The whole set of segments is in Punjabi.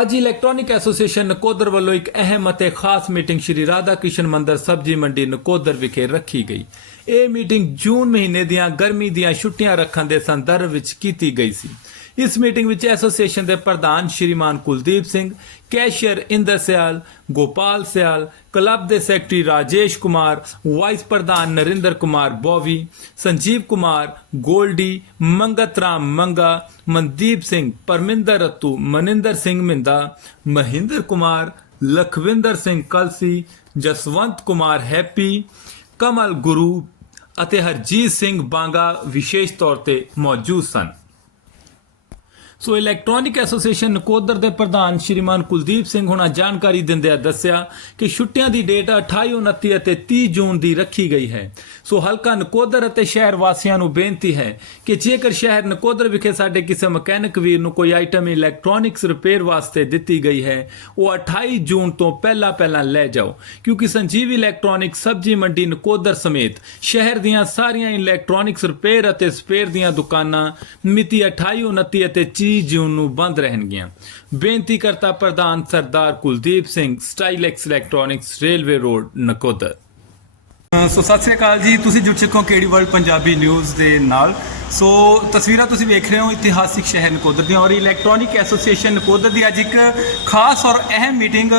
ਅੱਜ ਇਲੈਕਟ੍ਰੋਨਿਕ ਐਸੋਸੀਏਸ਼ਨ ਨਕੋਦਰ ਵੱਲੋਂ ਇੱਕ ਅਹਿਮ ਅਤੇ ਖਾਸ ਮੀਟਿੰਗ ਸ਼੍ਰੀ ਰਾਧਾ ਕ੍ਰਿਸ਼ਨ ਮੰਦਿਰ ਸਬਜੀ ਮੰਡੀ ਨਕੋਦਰ ਵਿਖੇ ਰੱਖੀ ਗਈ। ਇਹ ਮੀਟਿੰਗ ਜੂਨ ਮਹੀਨੇ ਦੀਆਂ ਗਰਮੀ ਦੀਆਂ ਛੁੱਟੀਆਂ ਰੱਖਣ ਦੇ ਸੰਦਰਭ ਵਿੱਚ ਕੀਤੀ ਗਈ ਸੀ। ਇਸ ਮੀਟਿੰਗ ਵਿੱਚ ਐਸੋਸੀਏਸ਼ਨ ਦੇ ਪ੍ਰਧਾਨ ਸ਼੍ਰੀਮਾਨ ਕੁਲਦੀਪ ਸਿੰਘ ਕੈਸ਼ੀਅਰ ਇੰਦਰ ਸਿਆਲ, ਗੋਪਾਲ ਸਿਆਲ ਕਲੱਬ ਦੇ ਸੈਕਟਰੀ ਰਾਜੇਸ਼ ਕੁਮਾਰ ਵਾਈਸ ਪ੍ਰਧਾਨ ਨਰਿੰਦਰ ਕੁਮਾਰ ਬੋਵੀ, ਸੰਜੀਵ ਕੁਮਾਰ, ਗੋਲਡੀ, ਮੰਗਤ ਰਾਮ ਮੰਗਾ, ਮਨਦੀਪ ਸਿੰਘ, ਪਰਮਿੰਦਰ ਰਤੂ, ਮਨਿੰਦਰ ਸਿੰਘ ਮਿੰਦਾ, ਮਹਿੰਦਰ ਕੁਮਾਰ, ਲਖਵਿੰਦਰ ਸਿੰਘ ਕਲਸੀ, ਜਸਵੰਤ ਕੁਮਾਰ ਹੈਪੀ, ਕਮਲ ਗੁਰੂ ਅਤੇ ਹਰਜੀਤ ਸਿੰਘ ਬਾਂਗਾ ਵਿਸ਼ੇਸ਼ ਤੌਰ ਤੇ ਮੌਜੂਦ ਸਨ। ਸੋ ਇਲੈਕਟ੍ਰੋਨਿਕ ਐਸੋਸੀਏਸ਼ਨ ਨਕੋਦਰ ਦੇ ਪ੍ਰਧਾਨ ਸ਼੍ਰੀਮਾਨ ਕੁਲਦੀਪ ਸਿੰਘ ਹੁਣਾਂ ਜਾਣਕਾਰੀ ਦਿੰਦਿਆਂ ਦੱਸਿਆ ਕਿ ਛੁੱਟੀਆਂ ਦੀ ਡੇਟ 28 29 ਅਤੇ 30 ਜੂਨ ਦੀ ਰੱਖੀ ਗਈ ਹੈ। ਸੋ ਹਲਕਾ ਨਕੋਦਰ ਅਤੇ ਸ਼ਹਿਰ ਵਾਸੀਆਂ ਨੂੰ ਬੇਨਤੀ ਹੈ ਕਿ ਜੇਕਰ ਸ਼ਹਿਰ ਨਕੋਦਰ ਵਿਖੇ ਸਾਡੇ ਕਿਸੇ ਮਕੈਨਿਕ ਵੀਰ ਨੂੰ ਕੋਈ ਆਈਟਮ ਇਲੈਕਟ੍ਰੋਨਿਕਸ ਰਿਪੇਅਰ ਵਾਸਤੇ ਦਿੱਤੀ ਗਈ ਹੈ, ਉਹ 28 ਜੂਨ ਤੋਂ ਪਹਿਲਾਂ ਪਹਿਲਾਂ ਲੈ ਜਾਓ, ਕਿਉਂਕਿ ਸੰਜੀਵ ਇਲੈਕਟ੍ਰੋਨਿਕ ਸਬਜੀ ਮੰਡੀ ਨਕੋਦਰ ਸਮੇਤ ਸ਼ਹਿਰ ਦੀਆਂ ਸਾਰੀਆਂ ਇਲੈਕਟ੍ਰੋਨਿਕਸ ਰਿਪੇਅਰ ਅਤੇ ਸਪੇਅਰ ਦੀਆਂ ਦੁਕਾਨਾਂ ਮਿਤੀ 28 29 ਅਤੇ 30 ਜੂਨ ਨੂੰ ਬੰਦ ਰਹਿਣਗੀਆਂ। ਬੇਨਤੀ ਕਰਤਾ ਪ੍ਰਧਾਨ ਸਰਦਾਰ Kuldeep Singh, Stylex electronics railway road, Nakodar. So ਸਤਿ ਸ੍ਰੀ ਅਕਾਲ ਜੀ। ਤੁਸੀਂ ਜੁੜ ਚੁੱਕੇ ਹੋ ਕੇਡੀ ਵਰਲਡ ਪੰਜਾਬੀ ਨਿਊਜ਼ ਦੇ ਨਾਲ। ਸੋ ਤਸਵੀਰਾਂ ਤੁਸੀਂ ਵੇਖ ਰਹੇ ਹੋ ਇਤਿਹਾਸਿਕ ਸ਼ਹਿਰ ਨਕੋਦਰ ਦੀਆਂ ਔਰ ਇਲੈਕਟ੍ਰੋਨਿਕ ਐਸੋਸੀਏਸ਼ਨ ਨਕੋਦਰ ਦੀ ਅੱਜ ਇੱਕ ਖਾਸ ਔਰ ਅਹਿਮ ਮੀਟਿੰਗ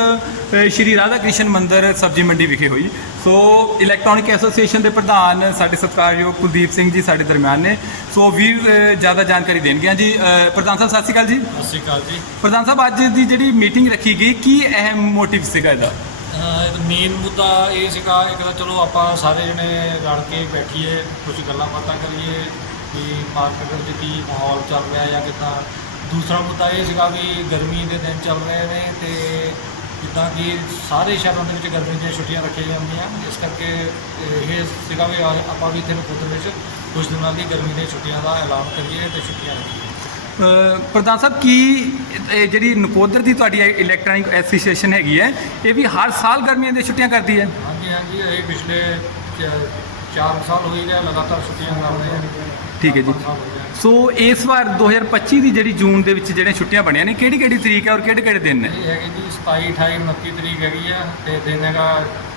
ਸ਼੍ਰੀ ਰਾਧਾ ਕ੍ਰਿਸ਼ਨ ਮੰਦਿਰ ਸਬਜੀ ਮੰਡੀ ਵਿਖੇ ਹੋਈ। ਸੋ ਇਲੈਕਟ੍ਰੋਨਿਕ ਐਸੋਸੀਏਸ਼ਨ ਦੇ ਪ੍ਰਧਾਨ ਸਾਡੇ ਸਤਿਕਾਰਯੋਗ ਕੁਲਦੀਪ ਸਿੰਘ ਜੀ ਸਾਡੇ ਦਰਮਿਆਨ ਨੇ। ਸੋ ਵੀਰ ਜ਼ਿਆਦਾ ਜਾਣਕਾਰੀ ਦੇਣਗੇ ਜੀ। ਪ੍ਰਧਾਨ ਸਾਹਿਬ ਸਤਿ ਸ੍ਰੀ ਅਕਾਲ ਜੀ। ਸਤਿ ਸ਼੍ਰੀ ਅਕਾਲ ਜੀ। ਪ੍ਰਧਾਨ ਸਾਹਿਬ ਅੱਜ ਦੀ ਜਿਹੜੀ ਮੀਟਿੰਗ ਰੱਖੀ ਗਈ ਕੀ ਅਹਿਮ ਮੋਟਿਵ ਸੀਗਾ ਇਹਦਾ? ਮੇਨ ਮੁੱਦਾ ਇਹ ਸੀਗਾ ਇੱਕ ਤਾਂ ਚਲੋ ਆਪਾਂ ਸਾਰੇ ਜਣੇ ਰਲ ਕੇ ਬੈਠੀਏ ਕੁਝ ਗੱਲਾਂ ਬਾਤਾਂ ਕਰੀਏ ਕਿ ਮਾਰਕੀਟ ਵਿੱਚ ਕੀ ਮਾਹੌਲ ਚੱਲ ਰਿਹਾ ਜਾਂ ਕਿੱਦਾਂ। ਦੂਸਰਾ ਮੁੱਦਾ ਇਹ ਸੀਗਾ ਵੀ ਗਰਮੀ ਦੇ ਦਿਨ ਚੱਲ ਰਹੇ ਨੇ ਤੇ ਜਿੱਦਾਂ ਕਿ ਸਾਰੇ ਸ਼ਹਿਰਾਂ ਦੇ ਵਿੱਚ ਗਰਮੀ ਦੀਆਂ ਛੁੱਟੀਆਂ ਰੱਖੀਆਂ ਜਾਂਦੀਆਂ। ਇਸ ਕਰਕੇ ਇਹ ਸੀਗਾ ਵੀ ਆਪਾਂ ਵੀ ਇੱਥੇ ਨਕੋਦਰ ਵਿੱਚ ਕੁਝ ਦਿਨਾਂ ਦੀ ਗਰਮੀ ਦੀਆਂ ਛੁੱਟੀਆਂ ਦਾ ਐਲਾਨ ਕਰੀਏ ਤੇ ਛੁੱਟੀਆਂ ਰੱਖੀਏ। ਪ੍ਰਧਾਨ ਸਾਹਿਬ ਕੀ ਇਹ ਜਿਹੜੀ ਨਕੋਦਰ ਦੀ ਤੁਹਾਡੀ ਇਲੈਕਟ੍ਰੋਨਿਕ ਐਸੋਸੀਏਸ਼ਨ ਹੈਗੀ ਹੈ ਇਹ ਵੀ ਹਰ ਸਾਲ ਗਰਮੀਆਂ ਦੀਆਂ ਛੁੱਟੀਆਂ ਕਰਦੀ ਹੈ? ਹਾਂਜੀ ਹਾਂਜੀ ਇਹ ਪਿਛਲੇ 4 ਸਾਲ ਹੋਈ ਰਿਹਾ ਲਗਾਤਾਰ ਛੁੱਟੀਆਂ ਕਰ ਰਹੇ ਹਾਂ ਠੀਕ ਹੈ ਜੀ। ਹੋ ਗਏ। ਸੋ ਇਸ ਵਾਰ 2025 ਦੀ ਜਿਹੜੀ ਜੂਨ ਦੇ ਵਿੱਚ ਜਿਹੜੀਆਂ ਛੁੱਟੀਆਂ ਬਣੀਆਂ ਨੇ ਕਿਹੜੀ ਕਿਹੜੀ ਤਰੀਕ ਹੈ ਔਰ ਕਿਹੜੇ ਕਿਹੜੇ ਦਿਨ ਨੇ? ਇਹ ਹੈਗੀ ਜੀ 27 28 29 ਤਰੀਕ ਹੈਗੀ ਆ ਤੇ ਦਿਨ ਹੈਗਾ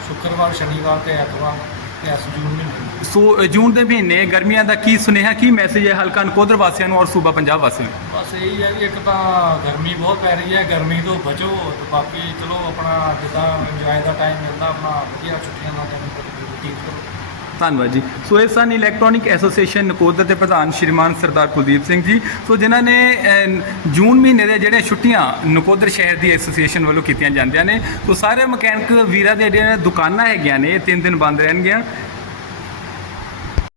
ਸ਼ੁੱਕਰਵਾਰ ਸ਼ਨੀਵਾਰ ਤੇ ਐਤਵਾਰ ਤੇ ਇਸ ਜੂਨ ਮਹੀਨੇ ਸੋ ਜੂਨ ਦੇ ਮਹੀਨੇ ਗਰਮੀਆਂ ਦਾ ਕੀ ਸੁਨੇਹਾ ਕੀ ਮੈਸੇਜ ਹੈ ਹਲਕਾ ਨਕੋਦਰ ਵਾਸੀਆਂ ਨੂੰ ਔਰ ਸੂਬਾ ਪੰਜਾਬ ਵਾਸੀਆਂ ਨੂੰ? ਬਸ ਇਹੀ ਹੈ ਵੀ ਇੱਕ ਤਾਂ ਗਰਮੀ ਬਹੁਤ ਪੈ ਰਹੀ ਹੈ ਗਰਮੀ ਤੋਂ ਬਚੋ ਤੇ ਬਾਕੀ ਚਲੋ ਆਪਣਾ ਜਿੱਦਾਂ ਇੰਜੋਏ ਦਾ ਟਾਈਮ ਮਿਲਦਾ ਆਪਣਾ ਵਧੀਆ ਛੁੱਟੀਆਂ ਦਾ ਟਾਈਮ ਕਰੋ ਧੰਨਵਾਦ ਜੀ। ਸੋ ਇਹ ਸਨ ਇਲੈਕਟ੍ਰੋਨਿਕ ਐਸੋਸੀਏਸ਼ਨ ਨਕੋਦਰ ਦੇ ਪ੍ਰਧਾਨ ਸ਼੍ਰੀਮਾਨ ਸਰਦਾਰ ਕੁਲਦੀਪ ਸਿੰਘ ਜੀ। ਸੋ ਜਿਨ੍ਹਾਂ ਨੇ ਜੂਨ ਮਹੀਨੇ ਦੇ ਜਿਹੜੇ ਛੁੱਟੀਆਂ ਨਕੋਦਰ ਸ਼ਹਿਰ ਦੀ ਐਸੋਸੀਏਸ਼ਨ ਵੱਲੋਂ ਕੀਤੀਆਂ ਜਾਂਦੀਆਂ ਨੇ, ਸੋ ਸਾਰੇ ਮਕੈਨਿਕ ਵੀਰਾਂ ਦੇ ਜਿਹੜੀਆਂ ਦੁਕਾਨਾਂ ਹੈਗੀਆਂ ਨੇ, ਇਹ ਤਿੰਨ ਦਿਨ ਬੰਦ ਰਹਿਣਗੀਆਂ।